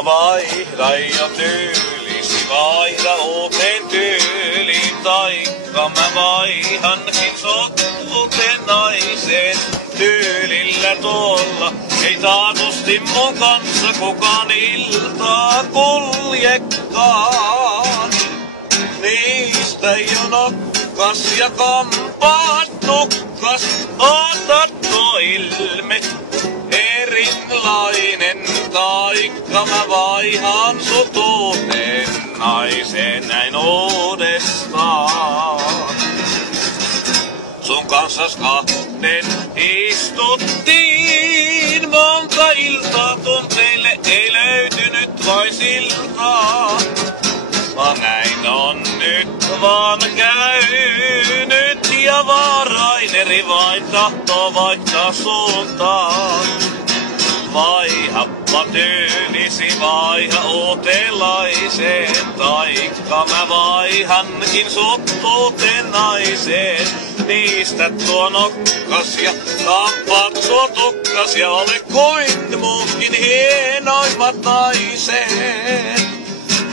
No vaihda jo tyylisi, vaihda uuteen tyyliin, taikka mä vaihankin sottuuteen naiseen. Tyylillä tuolla ei taatusti mun kanssa kukaan iltaa kuljekaan. Niistä jo nokkas ja kampaat tukkas, ota tuo ilme erilainen, taikka mä vaihan sut uuteen naiseen näin uudestaan. Sun kanssas kahden istuttiin, monta iltaa tunteille ei löytynyt vai siltaa. Vaan näin on nyt vaan käynyt ja vaaraineri vain tahtoo vaihtaa suuntaan. Vaihappa tyylisi, vaiha uutenlaiseen, taikka mä vaihankin sut uuteen naiseen. Niistä tuo nokkas ja kampaat tuo tukkas ja ole kuin muutkin hienoimmat naiset.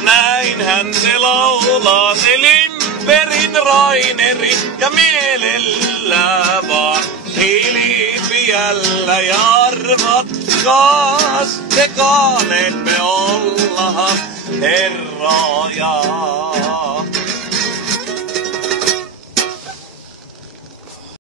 Näinhän se laulaa se Limperin Raineri ja mielellä vaan Hilpiällä ja arvatkaas te kaaneet me ollaan herroja.